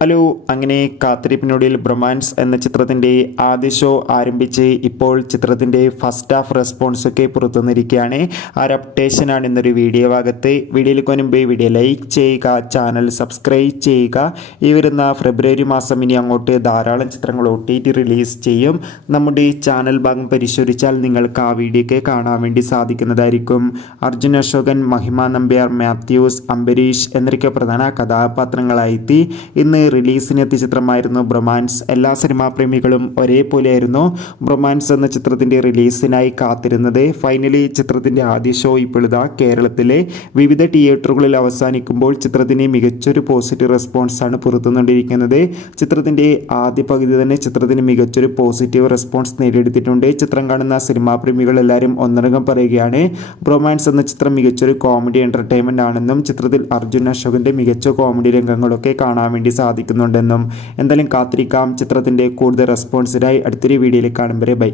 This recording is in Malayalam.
ഹലോ, അങ്ങനെ കാത്തിരിപ്പിനൊടുവിൽ ബ്രൊമാൻസ് എന്ന ചിത്രത്തിൻ്റെ ആദ്യ ഷോ ആരംഭിച്ച് ഇപ്പോൾ ചിത്രത്തിൻ്റെ ഫസ്റ്റ് ഹാഫ് റെസ്പോൺസ് ഒക്കെ പുറത്തുവന്നിരിക്കുകയാണ്. ആ ഒരു അപ്ഡേഷനാണ് ഇന്നൊരു വീഡിയോ ഭാഗത്ത്. വീഡിയോയിലേക്ക് മുൻപ് വീഡിയോ ലൈക്ക് ചെയ്യുക, ചാനൽ സബ്സ്ക്രൈബ് ചെയ്യുക. ഈ വരുന്ന ഫെബ്രുവരി മാസം ഇനി അങ്ങോട്ട് ധാരാളം ചിത്രങ്ങൾ OTT റിലീസ് ചെയ്യും. നമ്മുടെ ഈ ചാനൽ ഭാഗം പരിശോധിച്ചാൽ നിങ്ങൾക്ക് ആ വീഡിയോ ഒക്കെ കാണാൻ വേണ്ടി സാധിക്കുന്നതായിരിക്കും. അർജുൻ അശോകൻ, മഹിമ നമ്പ്യാർ, മാത്യൂസ്, അംബരീഷ് എന്നൊക്കെ പ്രധാന കഥാപാത്രങ്ങളായെത്തി ഇന്ന് റിലീസിനെത്തിയ ചിത്രമായിരുന്നു ബ്രൊമാൻസ്. എല്ലാ സിനിമാ പ്രേമികളും ഒരേപോലെയായിരുന്നു ബ്രൊമാൻസ് എന്ന ചിത്രത്തിൻ്റെ റിലീസിനായി കാത്തിരുന്നത്. ഫൈനലി ചിത്രത്തിൻ്റെ ആദ്യ ഷോ ഇപ്പോഴിതാ കേരളത്തിലെ വിവിധ തിയേറ്ററുകളിൽ അവസാനിക്കുമ്പോൾ ചിത്രത്തിന് മികച്ചൊരു പോസിറ്റീവ് റെസ്പോൺസാണ് പുറത്തുകൊണ്ടിരിക്കുന്നത്. ചിത്രത്തിൻ്റെ ആദ്യ പകുതി തന്നെ ചിത്രത്തിന് മികച്ചൊരു പോസിറ്റീവ് റെസ്പോൺസ് നേടിയെടുത്തിട്ടുണ്ട്. ചിത്രം കാണുന്ന സിനിമാ പ്രേമികൾ എല്ലാവരും ഒന്നടങ്കം പറയുകയാണ് ബ്രൊമാൻസ് എന്ന ചിത്രം മികച്ചൊരു കോമഡി എൻ്റർടൈൻമെൻ്റ് ആണെന്നും ചിത്രത്തിൽ അർജുൻ അശോകൻ്റെ മികച്ച കോമഡി രംഗങ്ങളൊക്കെ കാണാൻ വേണ്ടി സാധിക്കുന്നുണ്ടെന്നും. എന്തായാലും കാത്തിരിക്കാം ചിത്രത്തിൻ്റെ കൂടുതൽ റെസ്പോൺസിനായി. അടുത്തൊരു വീഡിയോയിൽ കാണും വരെ ബൈ.